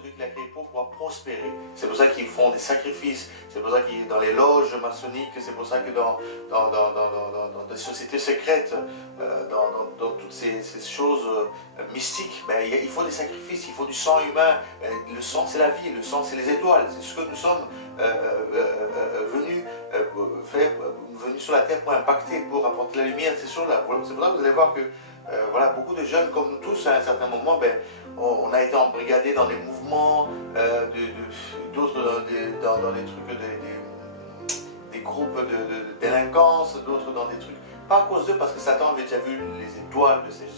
de Dieu qu'il a créé pour pouvoir prospérer. C'est pour ça qu'ils font des sacrifices, c'est pour ça qu'ils dans les loges maçonniques, c'est pour ça que dans des sociétés secrètes, dans toutes ces choses mystiques, il faut des sacrifices, il faut du sang humain. Le sang c'est la vie, le sang c'est les étoiles, c'est ce que nous sommes venus sur la terre pour impacter, pour apporter la lumière, ces choses-là. C'est pour ça que vous allez voir que voilà, beaucoup de jeunes comme nous tous, à un certain moment, on a été embrigadés dans des mouvements, d'autres dans des trucs, des groupes de délinquance, d'autres dans des trucs, pas à cause d'eux, parce que Satan avait déjà vu les étoiles de ces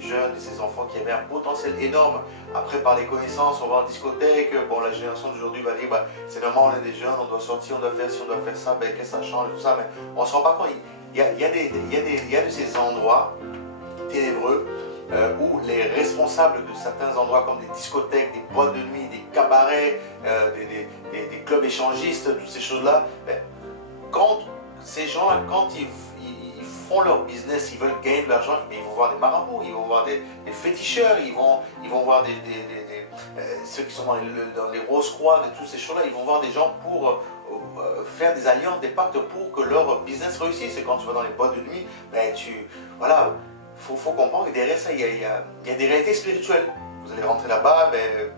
jeunes, de ces enfants qui avaient un potentiel énorme. Après, par les connaissances, on va en discothèque, bon, la génération d'aujourd'hui va dire, c'est normal, on est des jeunes, on doit sortir, on doit faire ci, on doit faire ça, qu'est-ce que ça change, tout ça, mais on ne se rend pas compte. Il y a de ces endroits ténébreux où les responsables de certains endroits comme des discothèques, des boîtes de nuit, des cabarets, des clubs échangistes, toutes ces choses-là, quand ces gens-là, quand ils font leur business, ils veulent gagner de l'argent, mais ils vont voir des marabouts, ils vont voir des féticheurs, ils vont voir ceux qui sont dans les Rose-Croix, de toutes ces choses-là, ils vont voir des gens pour faire des alliances, des pactes pour que leur business réussisse. Et quand tu vas dans les boîtes de nuit, voilà, faut comprendre que derrière ça, il y a des réalités spirituelles. Vous allez rentrer là-bas,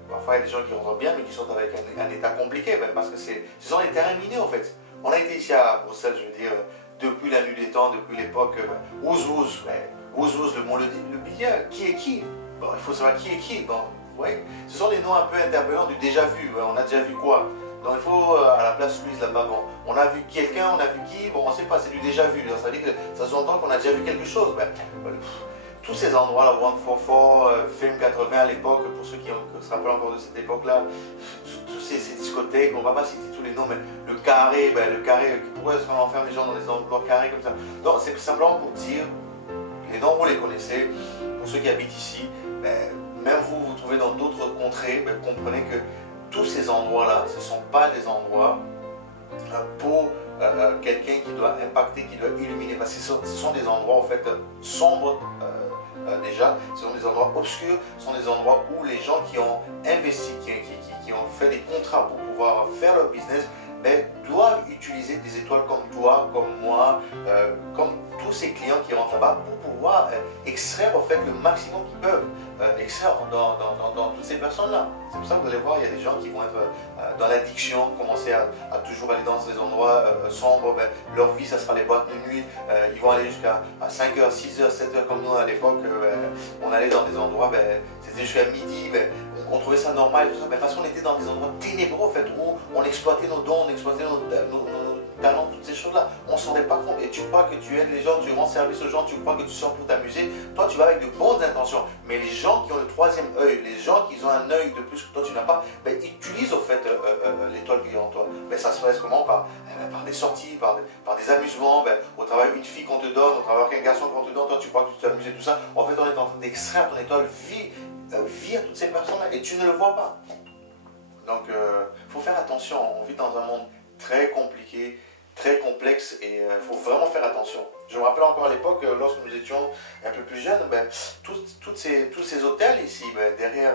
parfois il y a des gens qui rentrent bien, mais qui sont avec un état compliqué, parce que ce sont des terrains minés en fait. On a été ici à Bruxelles, je veux dire, depuis la nuit des temps, depuis l'époque, Ouz, le mot le billet, qui est qui? Bon, il faut savoir qui est qui. Bon, ouais. Ce sont des noms un peu interpellants du déjà vu. On a déjà vu quoi? Donc il faut, à la place Louise là-bas, bon, on a vu quelqu'un, on a vu qui, bon, on ne sait pas, c'est du déjà vu. Ça veut dire que ça se entend qu'on a déjà vu quelque chose. Tous ces endroits, la One for Four, Film 80 à l'époque, pour ceux qui se rappellent encore de cette époque-là, tous ces discothèques, on ne va pas citer tous les noms, mais le carré, pourquoi est-ce qu'on enferme les gens dans des endroits carrés comme ça? Donc c'est simplement pour dire, les noms vous les connaissez, pour ceux qui habitent ici, même vous trouvez dans d'autres contrées, comprenez que tous ces endroits-là, ce ne sont pas des endroits pour quelqu'un qui doit impacter, qui doit illuminer, parce que ce sont des endroits en fait sombres déjà, ce sont des endroits obscurs, ce sont des endroits où les gens qui ont investi, qui ont fait des contrats pour pouvoir faire leur business, doivent utiliser des étoiles comme toi, comme moi, comme tous ces clients qui rentrent là-bas pour pouvoir extraire en fait le maximum qu'ils peuvent extraire dans toutes ces personnes-là. C'est pour ça que vous allez voir, il y a des gens qui vont être dans l'addiction, commencer à toujours aller dans des endroits sombres, leur vie ça sera les boîtes de nuit, ils vont aller jusqu'à 5h, 6h, 7h comme nous à l'époque, on allait dans des endroits, c'était jusqu'à midi, on trouvait ça normal, tout ça, parce qu'on était dans des endroits ténébreux en fait, où on exploitait nos dons, on exploitait nos talents, toutes ces choses-là. On ne s'en rendait pas compte. Et tu crois que tu aides les gens, tu rends service aux gens, tu crois que tu sors pour t'amuser. Toi, tu vas avec de bonnes intentions. Mais les gens qui ont le troisième œil, les gens qui ont un œil de plus que toi, tu n'as pas, ils utilisent au fait l'étoile qui est en toi. Ça se passe comment? Par des sorties, par des amusements, au travail une fille qu'on te donne, au travail un garçon qu'on te donne, toi tu crois que tu t'amuses et tout ça. En fait, on est en train d'extraire ton étoile via toutes ces personnes-là et tu ne le vois pas. Donc, il faut faire attention. On vit dans un monde très compliqué, très complexe et il faut vraiment faire attention. Je me rappelle encore à l'époque, lorsque nous étions un peu plus jeunes, tous ces hôtels ici, derrière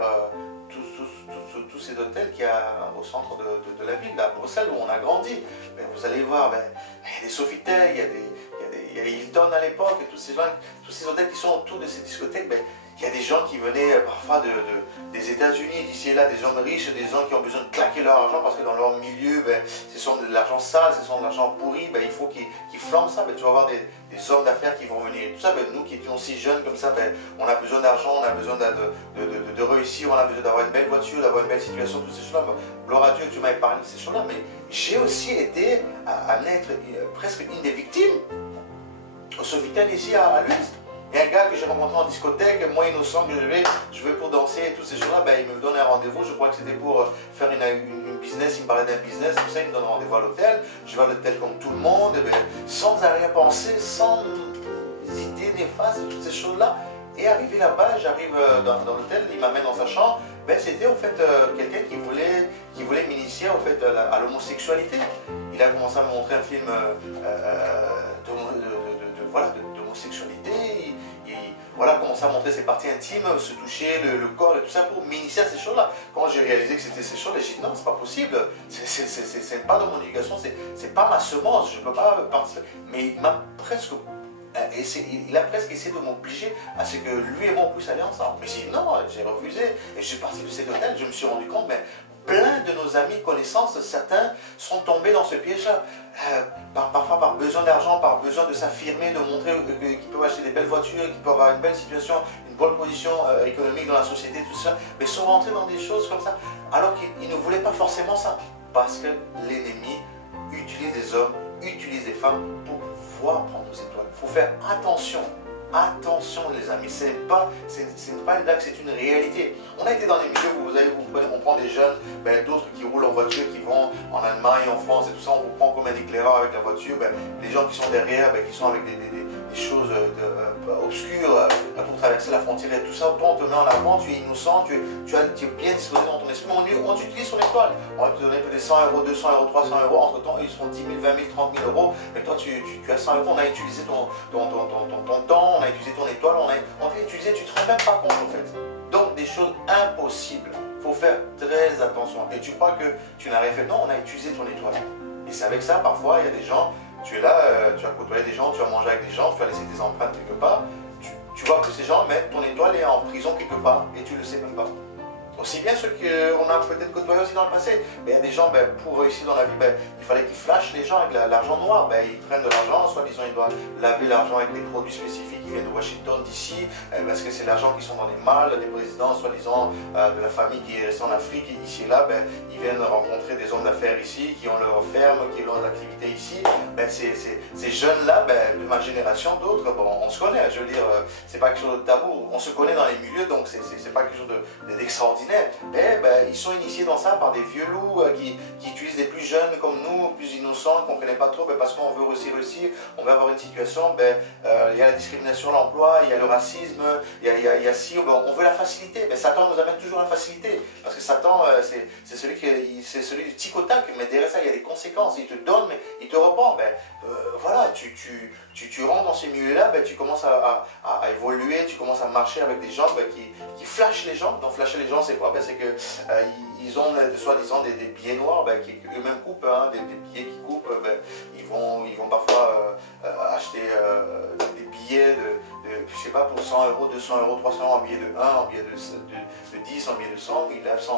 tous ces hôtels qu'il y a au centre de la ville, à Bruxelles, où on a grandi, vous allez voir, il y a des Sofitel, il y a des Hilton à l'époque, et tous ces hôtels qui sont autour de ces discothèques, il y a des gens qui venaient parfois des États-Unis, d'ici et là, des hommes riches, des gens qui ont besoin de claquer leur argent parce que dans leur milieu, ce sont de l'argent sale, ce sont de l'argent pourri, il faut qu'ils flambent ça. Tu vas avoir des hommes d'affaires qui vont venir. Tout ça, nous qui étions si jeunes comme ça, on a besoin d'argent, on a besoin de réussir, on a besoin d'avoir une belle voiture, d'avoir une belle situation, toutes ces choses-là. Gloire à Dieu, tu m'as épargné ces choses-là, mais j'ai aussi été à être presque une des victimes au Sofitel ici à l'Ouest. Il y a un gars que j'ai rencontré en discothèque, moi innocent, que je vais pour danser et toutes ces choses-là, il me donne un rendez-vous, je crois que c'était pour faire une business, il me parlait d'un business, tout ça, il me donne un rendez-vous à l'hôtel, je vais à l'hôtel comme tout le monde, sans arrière-pensée, sans idée néfaste, toutes ces choses-là. Et arrivé là-bas, j'arrive dans l'hôtel, il m'amène dans sa chambre, c'était en fait quelqu'un qui voulait m'initier en fait à l'homosexualité. Il a commencé à me montrer un film d'homosexualité. voilà, commencer à montrer ses parties intimes, se toucher le corps et tout ça pour m'initier à ces choses-là. Quand j'ai réalisé que c'était ces choses, j'ai dit non, c'est pas possible, c'est pas dans mon éducation, c'est pas ma semence, je peux pas participer. Mais il m'a presque il a presque essayé de m'obliger à ce que lui et moi on puisse aller ensemble. Mais j'ai dit non, j'ai refusé. Et je suis parti de cet hôtel, je me suis rendu compte, mais plein de nos amis, connaissances, certains sont tombés dans ce piège-là. Parfois par besoin d'argent, par besoin de s'affirmer, de montrer qu'ils peuvent acheter des belles voitures, qu'ils peuvent avoir une belle situation, une bonne position économique dans la société, tout ça, mais sont rentrés dans des choses comme ça, alors qu'ils ne voulaient pas forcément ça. Parce que l'ennemi utilise des hommes, utilise des femmes pour pouvoir prendre nos étoiles. Il faut faire attention. Attention les amis, ce n'est pas une blague, c'est une réalité. On a été dans des milieux où on prend des jeunes, d'autres qui roulent en voiture, qui vont en Allemagne, en France et tout ça, on vous prend comme un éclaireur avec la voiture, les gens qui sont derrière, qui sont avec des choses obscures pour traverser la frontière et tout ça, toi on te met en avant, tu es innocent, tu es bien disposé dans ton esprit, on t'utilise ton étoile. On va te donner peut-être 100 euros, 200 euros, 300 euros, entre temps ils seront 10 000, 20 000, 30 000 euros, mais toi tu as 100 euros, on a utilisé ton temps, on a utilisé ton étoile, on t'a utilisé, tu ne te rends même pas compte en fait. Donc des choses impossibles, il faut faire très attention. Et tu crois que tu n'as rien fait, non, on a utilisé ton étoile. Et c'est avec ça, parfois, il y a des gens, tu es là, tu as côtoyé des gens, tu as mangé avec des gens, tu as laissé des empreintes quelque part, tu vois que ces gens mettent ton étoile est en prison quelque part et tu ne le sais même pas. Aussi bien ceux qu'on a peut-être côtoyés aussi dans le passé. Mais il y a des gens, pour réussir dans la vie, il fallait qu'ils flashent les gens avec l'argent noir. Ils prennent de l'argent, soi-disant ils doivent laver l'argent avec des produits spécifiques qui viennent de Washington, d'ici, parce que c'est l'argent qui sont dans les malles des présidents, soi-disant de la famille qui est restée en Afrique, ici et là, ils viennent rencontrer des hommes d'affaires ici, qui ont leur ferme, qui ont leurs activités ici. Ces jeunes-là, de ma génération, d'autres, on se connaît, je veux dire, c'est pas quelque chose de tabou, on se connaît dans les milieux, donc c'est pas quelque chose d'extraordinaire. Mais ils sont initiés dans ça par des vieux loups qui utilisent des plus jeunes comme nous, plus innocents, qu'on ne connaît pas trop, parce qu'on veut réussir, on veut avoir une situation, il y a la discrimination, l'emploi, il y a le racisme, il y a si, on veut la facilité, mais Satan nous amène toujours la facilité, parce que Satan, c'est celui du tic au tac, mais derrière ça, il y a des conséquences, il te donne, mais il te reprend. Voilà, tu rentres dans ces milieux-là, tu commences à évoluer, tu commences à marcher avec des gens qui flashent les gens. Donc flasher les gens, c'est quoi? C'est qu'ils ont soi-disant des billets noirs qui eux-mêmes coupent, des billets qui coupent. Ils vont parfois acheter des billets je sais pas, pour 100 euros, 200 euros, 300 euros, en billet de 1, en billet de 10, en billet de 100, ils lèvent ça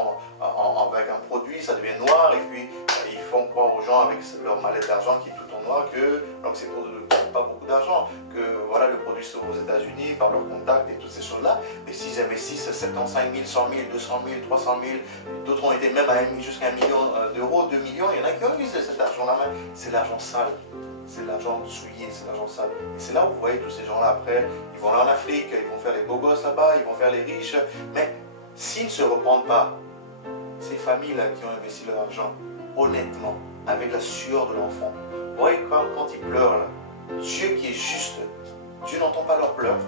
avec un produit, ça devient noir, et puis ils font croire aux gens avec leur mallette d'argent qui est tout en noir donc c'est pas beaucoup d'argent, que voilà, le produit se trouve aux États-Unis par leurs contacts et toutes ces choses-là, mais s'ils investissent 75 000, 100 000, 200 000, 300 000, d'autres ont été même jusqu'à 1 million d'euros, 2 millions, il y en a qui ont utilisé cet argent-là, c'est l'argent sale. C'est l'argent souillé, c'est l'argent sale. Et c'est là où vous voyez tous ces gens-là après, ils vont aller en Afrique, ils vont faire les beaux gosses là-bas, ils vont faire les riches. Mais s'ils ne se repentent pas, ces familles-là qui ont investi leur argent, honnêtement, avec la sueur de l'enfant, vous voyez quand ils pleurent, là, Dieu qui est juste, Dieu n'entend pas leurs pleurs,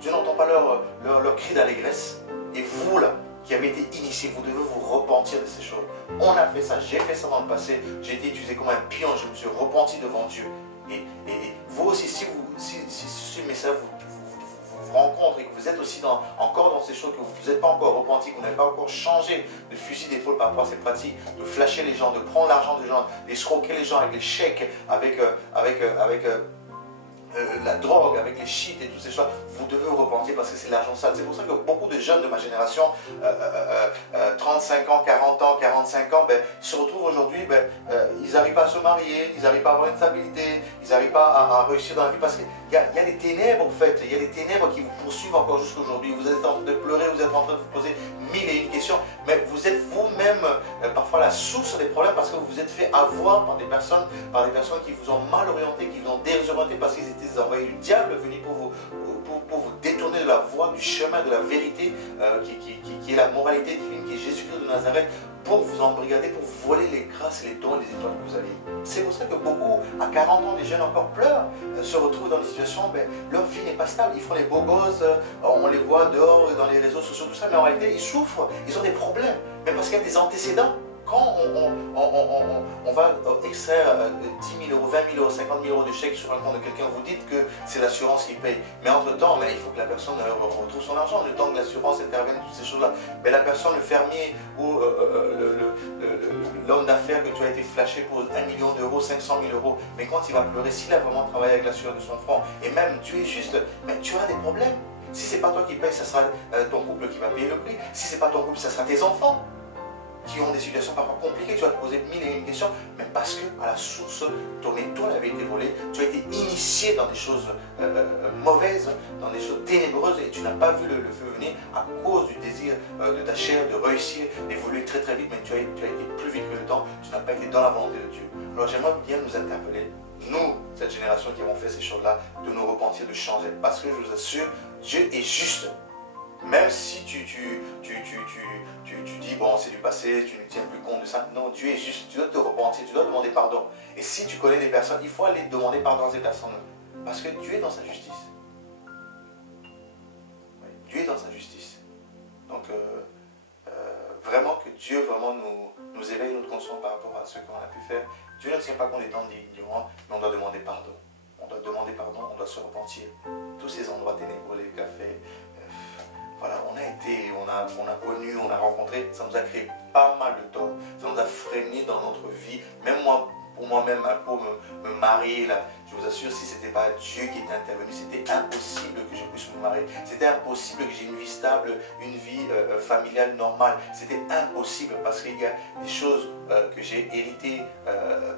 Dieu n'entend pas leurs cris d'allégresse. Et vous là, qui avez été initiés, vous devez vous repentir de ces choses. On a fait ça, j'ai fait ça dans le passé, j'ai été utilisé comme un pion, je me suis repenti devant Dieu. Et vous aussi, si ce message vous rencontre et que vous êtes aussi encore dans ces choses, que vous n'êtes pas encore repenti, que vous n'avez pas encore changé de fusil d'épaule par rapport à ces pratiques, de flasher les gens, de prendre l'argent des gens, d'escroquer les gens avec les chèques, avec la drogue, avec les shit et toutes ces choses, vous devez vous repentir parce que c'est l'argent sale. C'est pour ça que beaucoup de jeunes de ma génération, 35 ans, 40 ans, 45 ans, se retrouvent aujourd'hui, ils n'arrivent pas à se marier, ils n'arrivent pas à avoir une stabilité, ils n'arrivent pas à réussir dans la vie parce qu'il y a des ténèbres en fait, il y a des ténèbres qui vous poursuivent encore jusqu'à aujourd'hui. Vous êtes en train de pleurer, vous êtes en train de vous poser mille et une questions, mais vous êtes vous-même parfois la source des problèmes parce que vous vous êtes fait avoir par des personnes qui vous ont mal orienté, qui vous ont désorienté parce qu'ils étaient des envoyés du diable venus pour vous détourner de la voie, du chemin, de la vérité qui est la moralité divine, qui est Jésus-Christ de Nazareth, pour vous embrigader, pour voler les grâces, les dons et les étoiles que vous avez. C'est pour ça que beaucoup, à 40 ans, des jeunes encore pleurent, se retrouvent dans des situations, leur vie n'est pas stable, ils font les beaux gosses, on les voit dehors, dans les réseaux sociaux, tout ça, mais en réalité, ils souffrent, ils ont des problèmes, mais parce qu'il y a des antécédents. quand on va extraire 10 000 euros, 20 000 euros, 50 000 euros de chèque sur un compte de quelqu'un, vous dites que c'est l'assurance qui paye. Mais entre-temps, il faut que la personne retrouve son argent, le temps que l'assurance intervienne, toutes ces choses-là. Mais la personne, le fermier ou l'homme d'affaires que tu as été flashé pour 1 million d'euros, 500 000 euros, mais quand il va pleurer, s'il a vraiment travaillé avec l'assureur de son front, et même tu es juste, mais tu as des problèmes. Si ce n'est pas toi qui paye, ça sera ton couple qui va payer le prix. Si ce n'est pas ton couple, ça sera tes enfants qui ont des situations parfois compliquées. Tu vas te poser mille et une questions, mais parce qu'à la source, ton étoile avait été volée, tu as été initié dans des choses mauvaises, dans des choses ténébreuses, et tu n'as pas vu le feu venir à cause du désir de ta chair, de réussir, d'évoluer très très vite, mais tu as été plus vite que le temps, tu n'as pas été dans la volonté de Dieu. Alors j'aimerais bien nous interpeller, nous, cette génération qui avons fait ces choses-là, de nous repentir, de changer, parce que je vous assure, Dieu est juste. Même si tu dis, bon, c'est du passé, tu ne tiens plus compte de ça. Non, Dieu est juste. Tu dois te repentir, tu dois demander pardon. Et si tu connais des personnes, il faut aller demander pardon à ces personnes. Parce que Dieu est dans sa justice. Oui, Dieu est dans sa justice. Donc, vraiment que Dieu vraiment nous éveille notre conscience par rapport à ce qu'on a pu faire. Dieu ne tient pas compte des temps d'ignorants, mais on doit demander pardon. On doit demander pardon, on doit se repentir. Tous ces endroits ténébreux, les cafés, voilà, on a été, on a connu, on a rencontré, ça nous a créé pas mal de tort, ça nous a freiné dans notre vie, même moi, pour moi-même, pour me marier, là, je vous assure, si ce n'était pas Dieu qui était intervenu, c'était impossible que je puisse me marier, c'était impossible que j'ai une vie stable, une vie familiale normale, c'était impossible parce qu'il y a des choses que j'ai héritées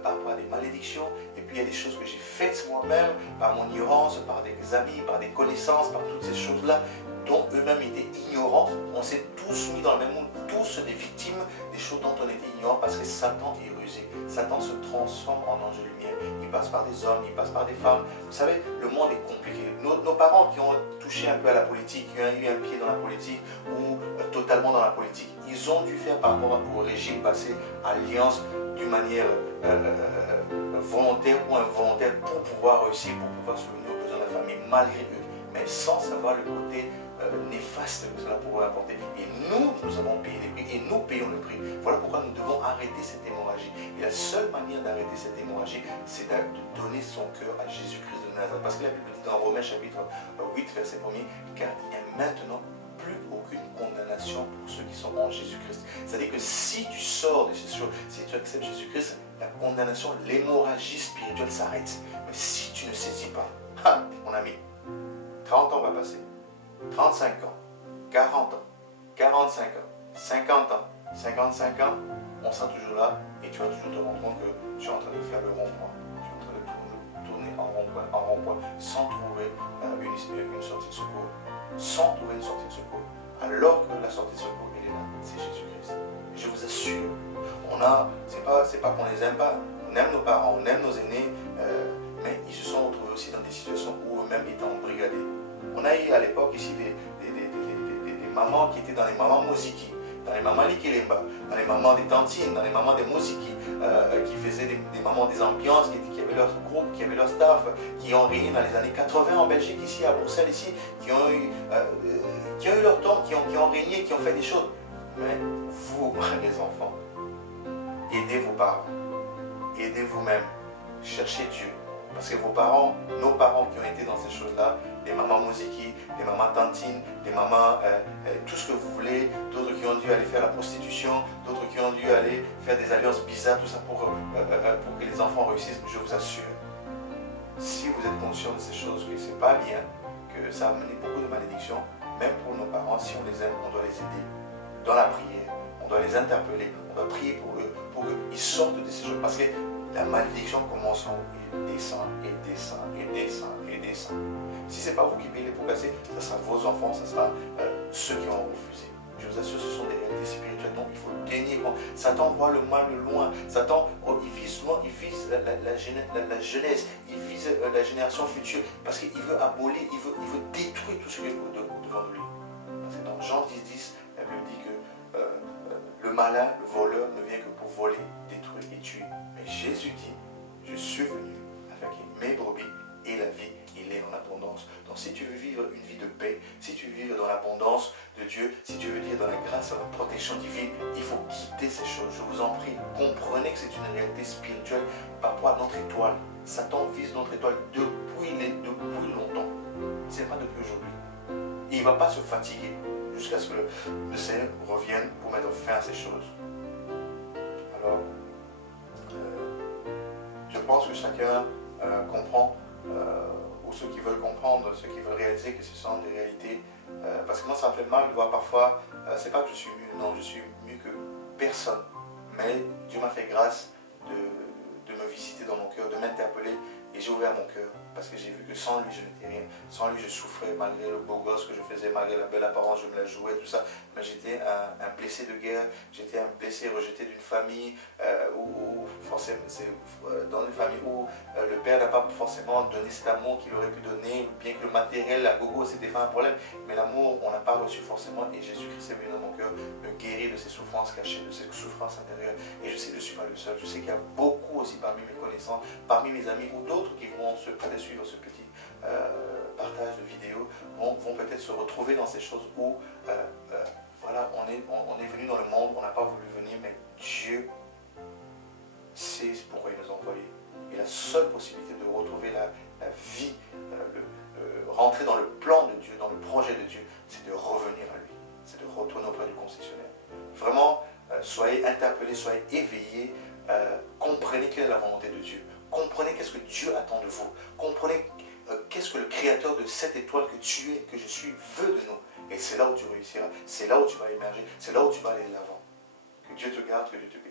par rapport à des malédictions, et puis il y a des choses que j'ai faites moi-même, par mon ignorance, par des amis, par des connaissances, par toutes ces choses-là, dont eux-mêmes étaient ignorants. On s'est tous mis dans le même monde, tous des victimes des choses dont on était ignorants parce que Satan est rusé. Satan se transforme en ange de lumière. Il passe par des hommes, il passe par des femmes. Vous savez, le monde est compliqué. Nos parents qui ont touché un peu à la politique, qui ont eu un pied dans la politique ou totalement dans la politique, ils ont dû faire par rapport au régime passé alliance d'une manière volontaire ou involontaire pour pouvoir réussir, pour pouvoir souvenir aux besoins de la famille malgré eux, mais sans savoir le côté néfaste que cela pourrait apporter. Et nous avons payé les prix et nous payons le prix. Voilà pourquoi nous devons arrêter cette hémorragie. Et la seule manière d'arrêter cette hémorragie, c'est de donner son cœur à Jésus-Christ de Nazareth. Parce que la Bible dit dans Romains chapitre 8, verset 1er, car il n'y a maintenant plus aucune condamnation pour ceux qui sont en Jésus-Christ. C'est-à-dire que si tu sors de ces choses, si tu acceptes Jésus-Christ, la condamnation, l'hémorragie spirituelle s'arrête. Mais si tu ne saisis pas, mon ami, 30 ans va passer. 35 ans, 40 ans, 45 ans, 50 ans, 55 ans, on sera toujours là et tu vas toujours te rendre compte que tu es en train de faire le rond-point. Tu es en train de tourner en rond-point, sans trouver une sortie de secours. Sans trouver une sortie de secours. Alors que la sortie de secours, elle est là, c'est Jésus-Christ. Je vous assure, c'est pas qu'on les aime pas. On aime nos parents, on aime nos aînés, mais ils se sont retrouvés aussi dans des situations où eux-mêmes étaient embrigadés. On a eu à l'époque ici des mamans qui étaient dans les mamans Moziki, dans les mamans Likelemba, dans les mamans des tantines, dans les mamans des Moziki, qui faisaient des mamans des ambiances, qui avaient leur groupe, qui avaient leur staff, qui ont régné dans les années 80 en Belgique, ici à Bruxelles, ici, qui ont eu leur temps, qui ont régné, qui ont fait des choses. Mais vous, les enfants, aidez vos parents, aidez vous-même, cherchez Dieu. Parce que vos parents, nos parents qui ont été dans ces choses-là, les mamans Moziki, les mamans tantines, les mamans, tout ce que vous voulez, d'autres qui ont dû aller faire la prostitution, d'autres qui ont dû aller faire des alliances bizarres, tout ça pour que les enfants réussissent, je vous assure, si vous êtes conscient de ces choses, que c'est pas bien, que ça a amené beaucoup de malédictions, même pour nos parents, si on les aime, on doit les aider dans la prière, on doit les interpeller, on doit prier pour eux, pour qu'ils sortent de ces choses, parce que la malédiction commence en haut, et descend, et descend, et descend, et descend. Si ce n'est pas vous qui payez les pots cassés, ce sera vos enfants, ce sera ceux qui ont refusé. Je vous assure, ce sont des réalités spirituelles, donc il faut tenir compte. Satan voit le mal de loin, Satan, il vise loin, il vise la jeunesse, il vise la génération future, parce qu'il veut abolir, il veut détruire tout ce qui est devant lui. Parce que dans Jean 10, la Bible dit que le malin, le voleur, ne vient que pour voler, détruire et tuer. Mais Jésus dit, je suis venu avec mes brebis et la vie, il est en abondance. Donc si tu veux vivre une vie de paix, si tu veux vivre dans l'abondance de Dieu, si tu veux vivre dans la grâce et la protection divine, il faut quitter ces choses. Je vous en prie, comprenez que c'est une réalité spirituelle par rapport à notre étoile. Satan vise notre étoile depuis longtemps. Ce n'est pas depuis aujourd'hui. Et il ne va pas se fatiguer jusqu'à ce que le Seigneur revienne pour mettre fin à ces choses. Alors, je pense que chacun comprend, ou ceux qui veulent comprendre, ceux qui veulent réaliser que ce sont des réalités. Parce que moi, ça me fait mal de voir parfois, c'est pas que je suis mieux, non, je suis mieux que personne. Mais Dieu m'a fait grâce de me visiter dans mon cœur, de m'interpeller. Et j'ai ouvert mon cœur parce que j'ai vu que sans lui je n'étais rien. Sans lui je souffrais malgré le beau gosse que je faisais, malgré la belle apparence, je me la jouais, tout ça. Mais j'étais un blessé de guerre, j'étais un blessé rejeté d'une famille où forcément, dans une famille où le père n'a pas forcément donné cet amour qu'il aurait pu donner, bien que le matériel, la gogo, c'était pas un problème. Mais l'amour, on n'a pas reçu forcément. Et Jésus-Christ est venu dans mon cœur me guérir de ces souffrances cachées, de ces souffrances intérieures. Et je sais que je ne suis pas le seul. Je sais qu'il y a beaucoup aussi parmi mes connaissances, parmi mes amis ou d'autres qui vont peut-être suivre ce petit partage de vidéos, vont peut-être se retrouver dans ces choses où voilà, on est venu dans le monde, on n'a pas voulu venir, mais Dieu sait pourquoi il nous a envoyés. Et la seule possibilité de retrouver la vie, rentrer dans le plan de Dieu, dans le projet de Dieu, c'est de revenir à lui, c'est de retourner auprès du concessionnaire. Vraiment, soyez interpellés, soyez éveillés, comprenez quelle est la volonté de Dieu. Comprenez qu'est-ce que Dieu attend de vous. Comprenez qu'est-ce que le créateur de cette étoile que tu es, que je suis, veut de nous. Et c'est là où tu réussiras. C'est là où tu vas émerger. C'est là où tu vas aller de l'avant. Que Dieu te garde, que Dieu te bénisse.